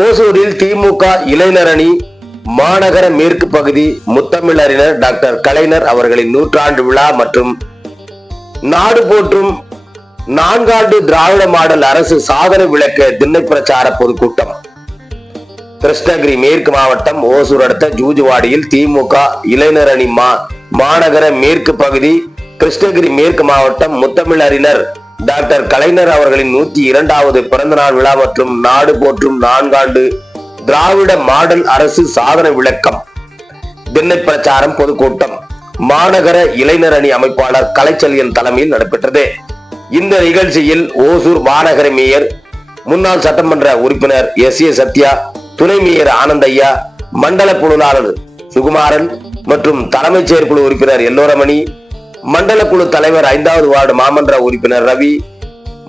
ஓசூரில் திமுக இளைஞர் அணி மாநகர மேற்கு பகுதி முத்தமிழறிஞர் டாக்டர் கலைஞர் அவர்களின் நூற்றாண்டு விழா மற்றும் நாடு போற்றும் நான்காண்டு திராவிட மாடல் அரசு சாதனை விளக்க திண்ணை பிரச்சார பொதுக்கூட்டம். கிருஷ்ணகிரி மேற்கு மாவட்டம் ஓசூர் அடுத்த ஜூஜுவாடியில் திமுக இளைஞர் அணி மாநகர மேற்கு பகுதி கிருஷ்ணகிரி மேற்கு மாவட்டம் முத்தமிழறிஞர் டாக்டர் கலைஞர் அவர்களின் 102வது பிறந்தநாள் விழா மற்றும் நாடு போற்றும் நான்காண்டு திராவிட மாடல் அரசு சாதனை விளக்கம் திண்ணை பிரச்சாரம் பொதுக்கூட்டம் மாநகர இளைஞர் அணி அமைப்பாளர் கலைச்செல்வியன் தலைமையில் நடைபெற்றது. இந்த நிகழ்ச்சியில் ஓசூர் மாநகர மேயர் முன்னாள் சட்டமன்ற உறுப்பினர் எஸ்.ஏ. சத்யா, துணை மேயர் ஆனந்தையா, மண்டல பொருளாளர் சுகுமாரன் மற்றும் தலைமைச் செயற்குழு உறுப்பினர் எல்லோரமணி, மண்டல குழு தலைவர் 5வது வார்டு மாமன்ற உறுப்பினர் ரவி,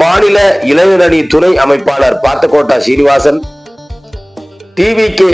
மாநில இளைஞர் அணி துணை அமைப்பாளர் பாத்தகோட்டா சீனிவாசன், டிவிகே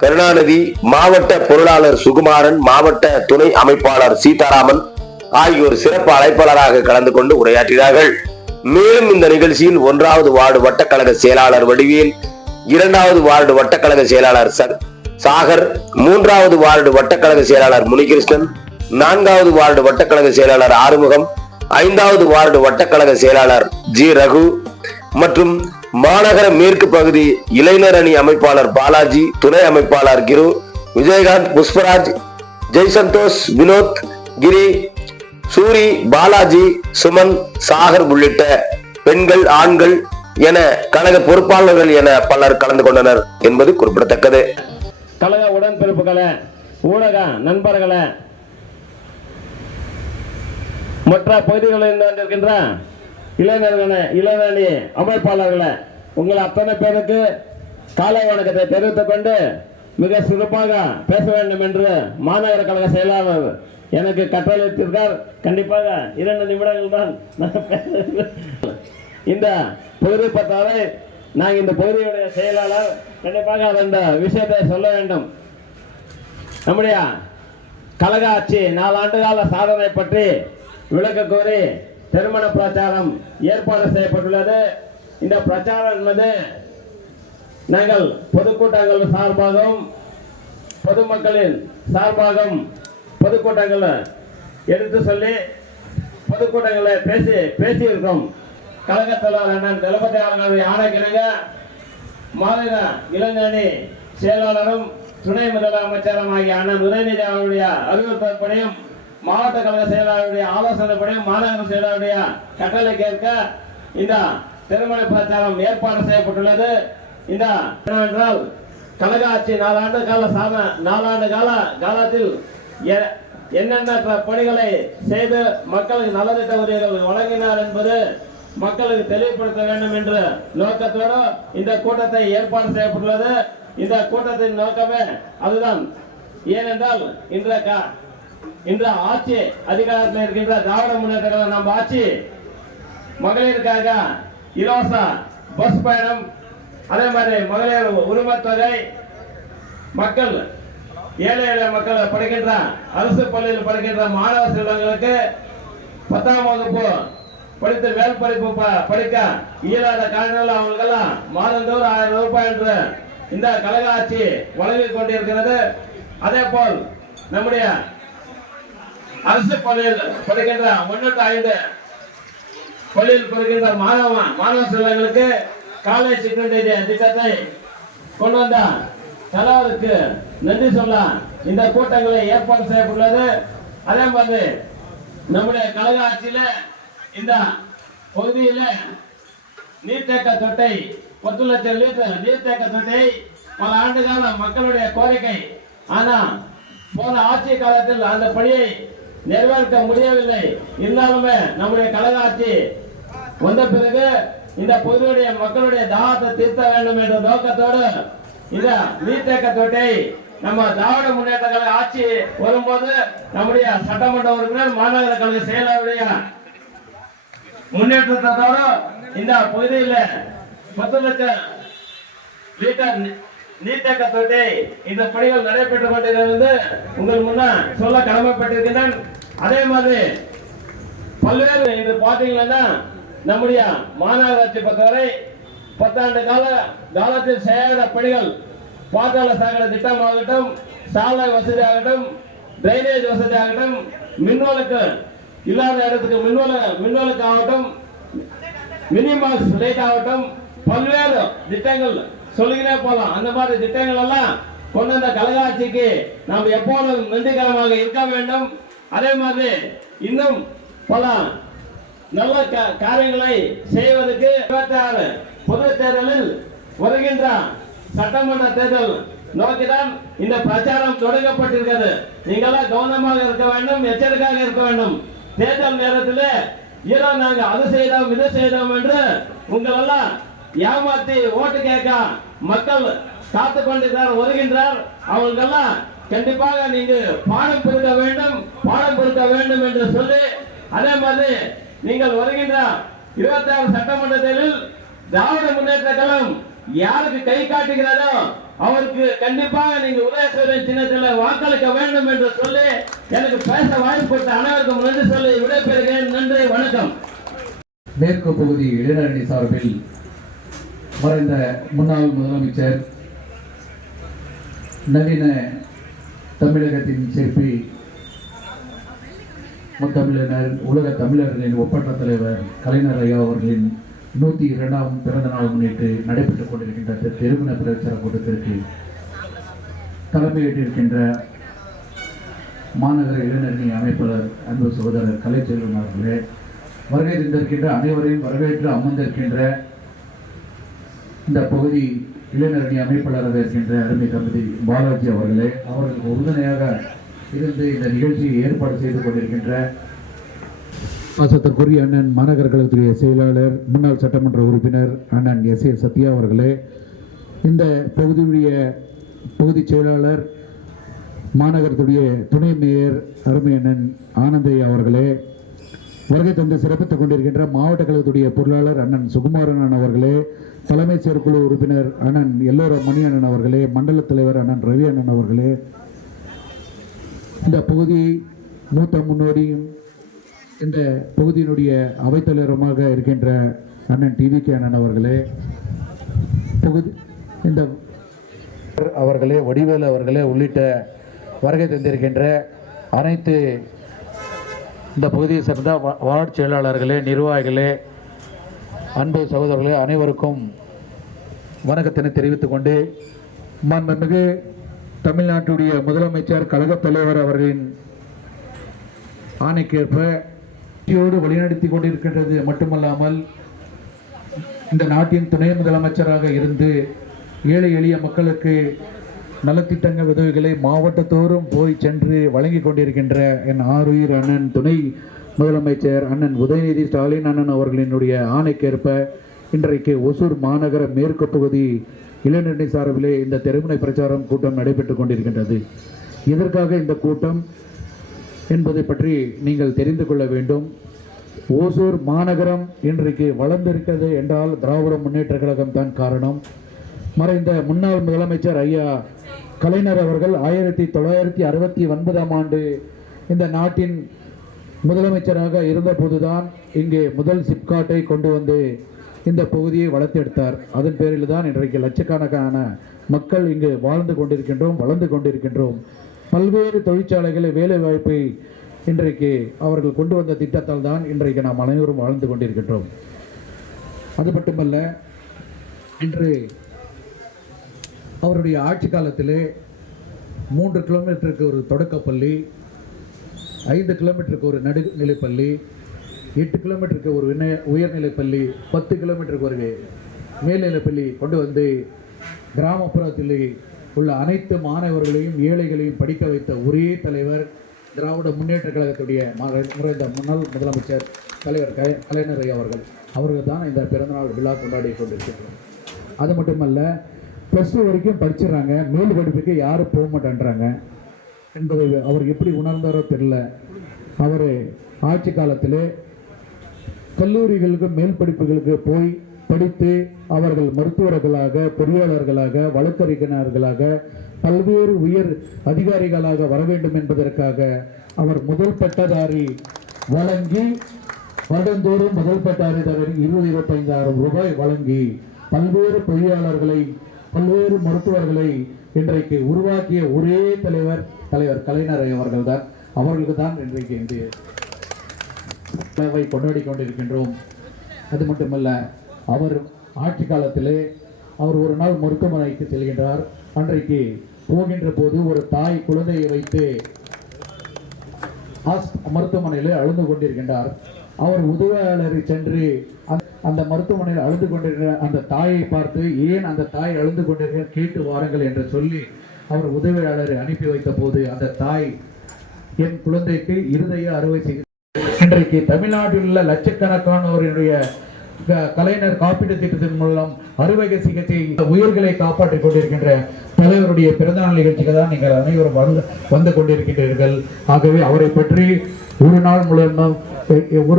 கருணாநிதி, மாவட்ட பொருளாளர் சுகுமாரன், மாவட்ட துணை அமைப்பாளர் சீதாராமன் ஆகியோர் சிறப்பு அழைப்பாளராக கலந்து கொண்டு உரையாற்றினார்கள். மேலும் இந்த நிகழ்ச்சியில் 1வது வார்டு வட்டக்கழக செயலாளர் வடிவேல், 2வது வார்டு வட்டக்கழக செயலாளர் சாகர், 3வது வார்டு வட்டக்கழக செயலாளர் முனிகிருஷ்ணன், 4வது வார்டு வட்டக்கழக செயலாளர் ஆறுமுகம், 5வது வார்டு வட்டக்கழக செயலாளர் ஜி ரகு மற்றும் மாநகர மேற்கு பகுதி இளைஞர் அணி அமைப்பாளர் பாலாஜி, துணை அமைப்பாளர் கிரு, விஜயகாந்த், புஷ்பராஜ், ஜெய்சந்தோஷ், வினோத், கிரி, சூரி, பாலாஜி, சுமன், சாகர் உள்ளிட்ட பெண்கள், ஆண்கள் என கழக பொறுப்பாளர்கள் என பலர் கலந்து கொண்டனர் என்பது குறிப்பிடத்தக்கது. கழக உடன்பிறப்புகளை, ஊடக நண்பர்களை, மற்ற பகுதிகளில் வந்திருக்கின்ற இளைஞரணி அமைப்பாளர்களை உங்கள் அத்தனை பேருக்கு காலை வணக்கத்தை தெரிவித்துக் கொண்டு மிக சிறப்பாக பேச வேண்டும் என்று மாநகர கழக செயலாளர் எனக்கு கட்டளையிட்டிருக்கார். கண்டிப்பாக 2 நிமிடங்கள் தான் இந்த பகுதி பத்தாரை நாங்கள் இந்த பகுதியுடைய செயலாளர் கண்டிப்பாக அந்த விஷயத்தை சொல்ல வேண்டும். நம்முடைய கழக ஆட்சி 4 ஆண்டு கால சாதனை பற்றி விளக்க கோரி திருமண பிரச்சாரம் ஏற்பாடு செய்யப்பட்டுள்ளது. இந்த பிரச்சாரம் என்பது நாங்கள் பொதுக்கூட்டங்கள் சார்பாகவும் பொதுமக்களின் சார்பாகவும் பொதுக்கூட்டங்களை எடுத்து சொல்லி பொதுக்கூட்டங்களை பேசியிருக்கோம். கழகத்தில் அண்ணன் தளபதி அவர்களுடைய ஆணைக்கிணங்க மாநில இளைஞரணி செயலாளரும் துணை முதலமைச்சரும் ஆகிய அண்ணன் உதயநிதி அவருடைய அறிவுறுத்தற்படியும் மாவட்ட கழக செயலாளருடைய ஆலோசனைப்படியும் மாநகர செயலாளருடைய கட்டளை கேட்க இந்த திருமண பிரச்சாரம் ஏற்பாடு செய்யப்பட்டுள்ளது. இந்த என்றால் கழக ஆட்சி 4 ஆண்டு காலத்தில் என்னென்ன பணிகளை செய்து மக்களுக்கு நலத்திட்ட உதவிகள் வழங்கினார் என்பது மக்களுக்கு தெளிவுபடுத்த வேண்டும் என்ற நோக்கத்தோடு இந்த கூட்டத்தை ஏற்பாடு செய்யப்பட்டுள்ளது. இந்த கூட்டத்தின் நோக்கமே அதுதான். ஏனென்றால் இன்று ஆட்சி அதிகாரத்தில் இருக்கின்ற திராவிட முன்னேற்ற கழகம் நம்ம ஆட்சி மகளிருக்காக இலவச பஸ் பயணம், அதே மாதிரி மகளிர் உரிமத்தொகை, மக்கள் ஏழை மக்கள் படிக்கின்ற அரசு பள்ளியில் படிக்கின்ற மாணவ செல்வங்களுக்கு 10ஆம் வகுப்பு படித்து மேல் படிப்பு படிக்க இயலாத காரணங்கள் அவங்களுக்கெல்லாம் மாதந்தோறும் 1000 ரூபாய் என்று இந்த கழக ஆட்சி வழங்கிக் கொண்டிருக்கிறது. அதே போல் நம்முடைய அரசு பள்ளியில் படிக்கின்ற 1 to 5 பள்ளியில் படிக்கின்ற மாணவ செல்வங்களுக்கு காலை சிற்றுண்டி திட்டத்தை கொண்டு வந்த தலைவருக்கு நன்றி சொல்ல இந்த கூட்டங்களை ஏற்பாடு செய்யப்பட்டுள்ளது. அதே மாதிரி நம்முடைய கழக ஆட்சியில இந்த பகுதியில நீர்த்தேக்க தொட்டை 10 லட்சம் லிட்டர் நீர்த்தேக்க தொட்டை பல ஆண்டுகால மக்களுடைய கோரிக்கை. ஆனா போன ஆட்சி காலத்தில் அந்த பணியை நிறைவேற்ற முடியவில்லை. இருந்தாலுமே நம்முடைய கழக ஆட்சி வந்த பிறகு இந்த பகுதியுடைய மக்களுடைய தாகத்தை தீர்த்த வேண்டும் என்ற நோக்கத்தோடு இந்த நீர்த்தேக்க தொட்டை நம்ம திராவிட முன்னேற்ற கழக ஆட்சி வரும்போது நம்முடைய சட்டமன்ற உறுப்பினர் மாநகர கழக செயலாளருடைய முன்னேற்றத்தோடு இந்த பகுதியில் 10 லட்சம் லிட்டர் நீர்த்தேக்க தொட்டி இந்த பணிகள் நடைபெற்றுக் கொண்டிருக்கிறது உங்கள் முன்ன சொல்ல கடமைப்பட்டிருக்கின்றன. அதே மாதிரி பல்வேறு இது பாத்தீங்கன்னா நம்முடைய மாநகராட்சி பொறுத்தவரை 10 ஆண்டு கால காலத்தில் செய்யாத பணிகள் பாதாள சாக்கடை திட்டமாகட்டும், சாலை வசதி ஆகட்டும், டிரைனேஜ் வசதி ஆகட்டும், மின்விளக்கு இல்லாத இடத்துக்கு மின்விளக்கு ஆகட்டும், மினிமாக்ஸ் லைட் ஆகட்டும், பல்வேறு திட்டங்கள் சொல்லிக்கிட்டே போலாம். அந்த மாதிரி திட்டங்கள் எல்லாம் கொண்டு வந்த கழக ஆட்சிக்கு நாம் எப்போதும் நன்றிகரமாக இருக்க வேண்டும். அதே மாதிரி இன்னும் பல நல்ல காரியங்களை செய்வதற்கு 26 பொது தேர்தலில் வருகின்ற சட்டமன்ற தேர்தல் நோக்கிதான் இந்த பிரச்சாரம் தொடங்கப்பட்டிருக்கிறது. நீங்களாம் கவனமாக இருக்க வேண்டும், எச்சரிக்கையாக இருக்க வேண்டும். தேர்தல் நேரத்தில் ஏதோ நாங்க அது செய்தோம் இது செய்தோம் என்று உங்களெல்லாம் ஏமாத்தி ஓட்டு கேட்க மக்கள் காத்து கொண்டிருக்கிறார், வருகின்றார். அவங்களுக்கெல்லாம் கண்டிப்பாக நீங்க பாடம் கொடுக்க வேண்டும் என்று சொல்லி, அதே மாதிரி நீங்கள் வருகின்ற 26 சட்டமன்ற தேர்தலில் திராவிட முன்னேற்ற கழகம் யாருக்கு கை காட்டுகிறதோ அவருக்கு கண்டிப்பாக நீங்க உதயசூரியன் சின்னத்தில் வாக்களிக்க வேண்டும் என்று சொல்லி எனக்கு பேச வாய்ப்பு கொடுத்த அனைவருக்கும் நன்றி சொல்லி விடைபெறுகிறேன். நன்றி, வணக்கம். மேற்கு பகுதி இளைஞரணி சார்பில் மறைந்த முன்னாள் முதலமைச்சர், நவீன தமிழகத்தின் சிற்பி, முத்தமிழர் உலக தமிழர்களின் ஒப்பற்ற தலைவர் கலைஞர் ஐயா அவர்களின் 102ஆம் பிறந்த நாள் முன்னிட்டு நடைபெற்றுக் கொண்டிருக்கின்ற திருமண பிரச்சார கூட்டத்திற்கு தலைமையேற்றிருக்கின்ற மாநகர இளைஞரணி அமைப்பாளர் அன்பு சகோதரர் கலைச்செல்வன் அவர்களே, வருகை தந்திருக்கின்ற அனைவரையும் வரவேற்று அமர்ந்திருக்கின்ற இந்த பகுதி இளைஞரணி அமைப்பாளராக இருக்கின்ற அருமை தம்பதி பாலாஜி அவர்களே, அவர்களுக்கு உறுதுணையாக இருந்து இந்த நிகழ்ச்சியை ஏற்பாடு செய்து கொண்டிருக்கின்ற பாசத்திற்குரிய அண்ணன் மாநகர கழகத்துடைய செயலாளர், முன்னாள் சட்டமன்ற உறுப்பினர் அண்ணன் S.A. சத்யா அவர்களே, இந்த பகுதியுடைய பகுதி செயலாளர், மாநகரத்துடைய துணை மேயர் அருமை அண்ணன் ஆனந்தையா அவர்களே, வருகை தந்து சிறப்பித்துக் கொண்டிருக்கின்ற மாவட்ட கழகத்துடைய பொருளாளர் அண்ணன் சுகுமாரன் அவர்களே, தலைமை செயற்குழு உறுப்பினர் அண்ணன் எல்லோரும் மணி அண்ணன் அவர்களே, மண்டல தலைவர் அண்ணன் ரவி அண்ணன் அவர்களே, இந்த பகுதி மூத்த முன்னோடியும் இந்த பகுதியினுடைய அவைத்தலைவருமாக இருக்கின்ற அண்ணன் TVK அண்ணன் அவர்களே, பகுதி இந்த அவர்களே, வடிவேலு அவர்களே உள்ளிட்ட வருகை தந்திருக்கின்ற அனைத்து இந்த பகுதியை சேர்ந்த வார்டு செயலாளர்களே, நிர்வாகிகளே, அன்பு சகோதரர்களே, அனைவருக்கும் வணக்கத்தினை தெரிவித்துக் கொண்டு, மாண்புமிகு தமிழ்நாட்டுடைய முதலமைச்சர் கழகத் தலைவர் அவர்களின் ஆணைக்கேற்ப வழிநடத்தி கொண்டிருக்கின்றது மட்டுமல்லாமல், இந்த நாட்டின் துணை முதலமைச்சராக இருந்து ஏழை எளிய மக்களுக்கு நலத்திட்டங்கள் உதவிகளை மாவட்டத்தோறும் போய் சென்று வழங்கி கொண்டிருக்கின்ற என் ஆருயிர் அண்ணன் துணை முதலமைச்சர் அண்ணன் உதயநிதி ஸ்டாலின் அண்ணன் அவர்களினுடைய ஆணைக்கேற்ப இன்றைக்கு ஒசூர் மாநகர மேற்கு பகுதி இளைஞரணி சார்பிலே இந்த தெருமுனை பிரச்சாரம் கூட்டம் நடைபெற்றுக் கொண்டிருக்கின்றது. இதற்காக இந்த கூட்டம் என்பதை பற்றி நீங்கள் தெரிந்து கொள்ள வேண்டும். ஓசூர் மாநகரம் இன்றைக்கு வளர்ந்திருக்கிறது என்றால் திராவிட முன்னேற்ற கழகம் தான் காரணம். மறைந்த முன்னாள் முதலமைச்சர் ஐயா கலைஞர் அவர்கள் 1969ஆம் ஆண்டு இந்த நாட்டின் முதலமைச்சராக இருந்தபோதுதான் இங்கே முதல் சிப்காட்டை கொண்டு வந்து இந்த பகுதியை வளர்த்தெடுத்தார். அதன் பேரில் தான் இன்றைக்கு லட்சக்கணக்கான மக்கள் இங்கு வாழ்ந்து கொண்டிருக்கின்றோம், வளர்ந்து கொண்டிருக்கின்றோம். பல்வேறு தொழிற்சாலைகளை வேலை வாய்ப்பை இன்றைக்கு அவர்கள் கொண்டு வந்த திட்டத்தால் தான் இன்றைக்கு நாம் அனைவரும் வாழ்ந்து கொண்டிருக்கின்றோம். அது மட்டுமல்ல, இன்று அவருடைய ஆட்சி காலத்திலே 3 கிலோமீட்டருக்கு ஒரு தொடக்கப்பள்ளி, 5 கிலோமீட்டருக்கு ஒரு நடுநிலைப்பள்ளி, 8 கிலோமீட்டருக்கு ஒரு உயர்நிலைப்பள்ளி, 10 கிலோமீட்டருக்கு ஒரு மேல்நிலைப்பள்ளி கொண்டு வந்து கிராமப்புறத்தில் உள்ள அனைத்து மாணவர்களையும் ஏழைகளையும் படிக்க வைத்த ஒரே தலைவர் திராவிட முன்னேற்ற கழகத்துடைய மறைந்த முன்னாள் முதலமைச்சர் தலைவர் கலைஞர் ஐயா அவர்கள் தான் இந்த பிறந்தநாள் விழா கொண்டாடி கொண்டிருக்கிறார்கள். அது மட்டுமல்ல, +2 வரைக்கும் படிச்சிடறாங்க, மேல் படிப்புக்கு யாரும் போக மாட்டேன்றாங்க என்பதை அவர் எப்படி உணர்ந்தாரோ தெரியல. அவர் ஆட்சி காலத்திலே கல்லூரிகளுக்கு மேல் படிப்புகளுக்கு போய் படித்து அவர்கள் மருத்துவர்களாக, பொறியாளர்களாக, வழக்கறிஞர்களாக, பல்வேறு உயர் அதிகாரிகளாக வர வேண்டும் என்பதற்காக அவர் முதல் பட்டதாரி வழங்கி, வருடந்தோறும் முதல் பட்டதாரி 20-25,000 ரூபாய் வழங்கி பல்வேறு பொறியாளர்களை, பல்வேறு மருத்துவர்களை இன்றைக்கு உருவாக்கிய ஒரே தலைவர் கலைஞர் அவர்கள்தான். அவர்களுக்கு தான் இன்றைக்கு இந்த விழாவை கொண்டாடி கொண்டிருக்கின்றோம். அது மட்டுமல்ல, அவர் ஆட்சி காலத்திலே அவர் ஒரு நாள் மருத்துவமனைக்கு செல்கின்றார். அன்றைக்கு போகின்ற போது ஒரு தாய் குழந்தையை வைத்து மருத்துவமனையிலே அழுது கொண்டிருக்கின்றார். அவர் உதவியாளரை சென்று அந்த மருத்துவமனையில் அழுது கொண்டிருக்கிற அந்த தாயை பார்த்து, ஏன் அந்த தாய் அழுது கொண்டிருக்கிற கேட்டு வாருங்கள் என்று சொல்லி அவர் உதவியாளரை அனுப்பி வைத்த போது அந்த தாய், என் குழந்தைக்கு இருதய அறுவை சிகிச்சை. இன்றைக்கு தமிழ்நாட்டில் உள்ள லட்சக்கணக்கானோருடைய கலைஞர் காப்பீட்டு திட்டத்தின் மூலம் அறுவை சிகிச்சை உயிர்களை காப்பாற்றிக் கொண்டிருக்கின்ற தலைவருடைய பிறந்தநாள் நிகழ்ச்சிக்கு தான் நீங்கள் அனைவரும் வந்து கொண்டிருக்கின்றீர்கள். ஆகவே அவரை பற்றி ஒரு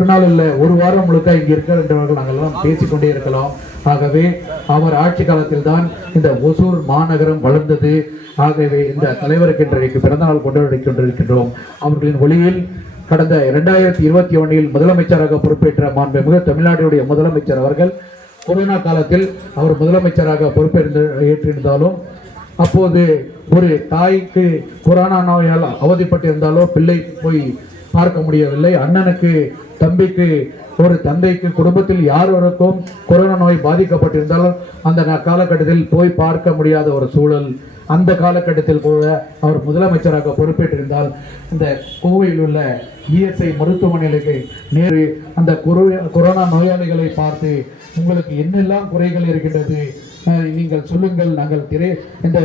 நாள் இல்ல, ஒரு வாரம் முழுக்க இங்க இருக்கின்றவர்கள் நாங்கள் எல்லாம் பேசிக்கொண்டே இருக்கலாம். ஆகவே அவர் ஆட்சி காலத்தில் தான் இந்த ஒசூர் மாநகரம் வளர்ந்தது. ஆகவே இந்த தலைவருக்கு இன்றைக்கு பிறந்தநாள் கொண்டாடி கொண்டிருக்கின்றோம். அவர்களின் ஒளியில் கடந்த 2021 முதலமைச்சராக பொறுப்பேற்ற மாண்புமிகு தமிழ்நாட்டுடைய முதலமைச்சர் அவர்கள் கொரோனா காலத்தில் அவர் முதலமைச்சராக ஏற்றிருந்தாலும் அப்போது ஒரு தாய்க்கு கொரோனா நோயால் அவதிப்பட்டிருந்தாலோ பிள்ளை போய் பார்க்க முடியவில்லை. அண்ணனுக்கு, தம்பிக்கு, ஒரு தந்தைக்கு, குடும்பத்தில் யாருக்கும் கொரோனா நோய் பாதிக்கப்பட்டிருந்தாலும் அந்த காலகட்டத்தில் போய் பார்க்க முடியாத ஒரு சூழல். அந்த காலகட்டத்தில் கூட அவர் முதலமைச்சராக பொறுப்பேற்றிருந்தால் இந்த கோவையில் உள்ள இஎஸ்ஐ மருத்துவமனைகளுக்கு நேரு அந்த கொரோனா நோயாளிகளை பார்த்து, உங்களுக்கு என்னெல்லாம் குறைகள் இருக்கின்றது நீங்கள் சொல்லுங்கள், நாங்கள் இந்த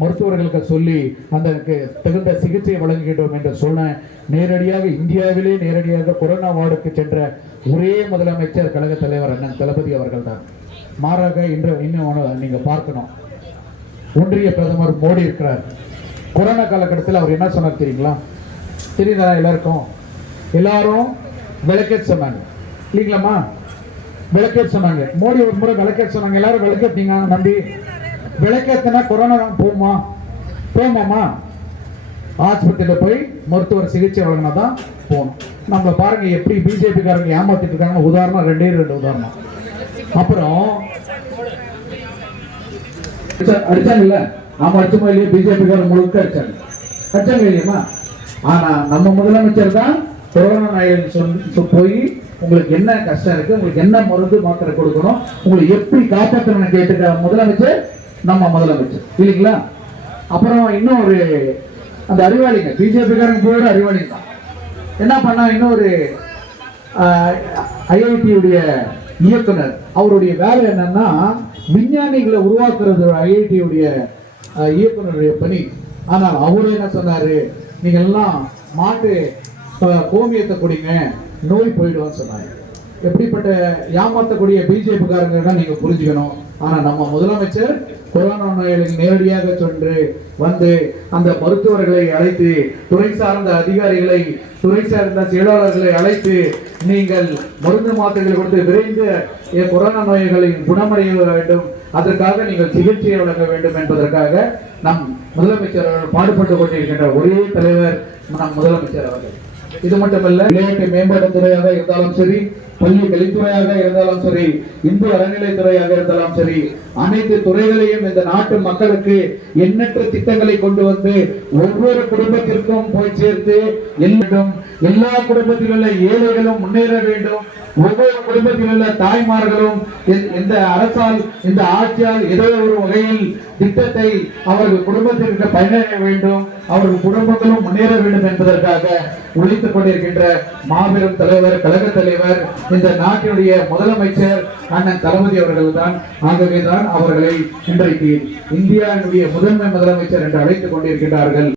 மருத்துவர்களுக்கு சொல்லி அதற்கு தகுந்த சிகிச்சை வழங்குகின்றோம் என்று சொன்ன நேரடியாக இந்தியாவிலே நேரடியாக கொரோனா வார்டுக்கு சென்ற ஒரே முதலமைச்சர் கழக தலைவர் அண்ணன் தளபதி அவர்கள் தான். மாறாக இன்னும் நீங்க பார்க்கணும், ஒன்றிய பிரதமர் மோடி இருக்கிறார். கொரோனா காலகட்டத்தில் அவர் என்ன சொன்னார் தெரியுங்களா? தெரியுதா? எல்லாரும் விளக்கேற்ற சொன்னாங்க இல்லைங்களாமா? விளக்கேற்ற சொன்னாங்க. மோடி ஒரு முறை விளக்கேற்ற சொன்னாங்க. எல்லாரும் விளக்கேற்றீங்க. நம்பி விளக்கேற்றினா கொரோனா போமாமா? ஆஸ்பத்திரியில போய் மருத்துவர் சிகிச்சை வழங்கினாதான் போகணும். நம்மளை பாருங்க எப்படி பிஜேபி காரங்க ஏமாத்திட்டு இருக்காங்க. உதாரணம் 2 உதாரணம். அப்புறம் அடிச்சாங்க இல்ல? ஆமா, அடிச்சுமா இல்லையா? பிஜேபி காரங்க முழுக்க அடிச்சாங்க இல்லையமா? ஆனா நம்ம முதலமைச்சர் தான் கொரோனா நோயில் போய் உங்களுக்கு என்ன கஷ்டம் இருக்கு, உங்களுக்கு என்ன மருந்து மாத்திரை கொடுக்கணும், உங்களை எப்படி காப்பாற்றணும் கேட்டுக்க முதலமைச்சர் நம்ம முதலமைச்சர் இல்லைங்களா? அப்புறம் இன்னும் ஒரு அந்த அறிவாளிங்க, பிஜேபி காரங்க போட அறிவாளிங்க தான் என்ன பண்ணா, இன்னொரு ஐஐடியுடைய இயக்குனர், அவருடைய வேலை என்னன்னா விஞ்ஞானிகளை உருவாக்குறது ஐஐடியுடைய இயக்குனருடைய பணி. ஆனால் அவரு என்ன சொன்னாரு, நீங்க எல்லாம் மாட்டு கோமியத்தை குடிங்க, நோய் போயிடுவான்னு சொன்னாங்க. எப்படிப்பட்ட ஏமாத்தக்கூடிய பிஜேபி காரங்க நீங்க புரிஞ்சுக்கணும். ஆனா நம்ம முதலமைச்சர் கொரோனா நோயாளிகள் நேரடியாக சென்று வந்து அந்த மருத்துவர்களை அழைத்து, துறை சார்ந்த அதிகாரிகளை, துறை சார்ந்த செயலாளர்களை அழைத்து, நீங்கள் மருந்து மாத்திரைகளை கொடுத்து விரைந்து கொரோனா நோய்களை குணமடைய வேண்டும், அதற்காக நீங்கள் சிகிச்சை வழங்க வேண்டும் என்பதற்காக நம் முதலமைச்சர் பாடுபட்டு கொண்டிருக்கின்ற ஒரே தலைவர் நம் முதலமைச்சர் அவர்கள். இது மட்டுமல்ல, விளையாட்டு மேம்பாட்டுத்துறையாக இருந்தாலும் சரி, பள்ளி கல்வித்துறையாக இருந்தாலும் சரி, இந்து அறநிலைத்துறையாக இருந்தாலும் சரி, அனைத்து துறைகளையும் இந்த நாட்டு மக்களுக்கு எண்ணற்ற திட்டங்களை கொண்டு வந்து ஒவ்வொரு குடும்பத்திற்கும் போய் சேர்த்து எல்லா குடும்பத்தில் உள்ள ஏழைகளும் முன்னேற வேண்டும். ஒவ்வொரு குடும்பத்தில் உள்ள தாய்மார்களும் இந்த அரசால், இந்த ஆட்சியால் ஏதோ ஒரு வகையில் திட்டத்தை அவர்கள் குடும்பத்திற்கு பயனடைய வேண்டும், அவர்கள் குடும்பங்களும் முன்னேற வேண்டும் என்பதற்காக உழைத்துக் கொண்டிருக்கின்ற மாபெரும் தலைவர், கழக தலைவர், இந்த நாட்டினுடைய முதலமைச்சர் அண்ணன் தளபதி அவர்கள் தான். ஆகவேதான் அவர்களை இன்றைக்கு இந்தியாவினுடைய முதன்மை முதலமைச்சர் என்று அழைத்துக் கொண்டிருக்கின்றார்கள்.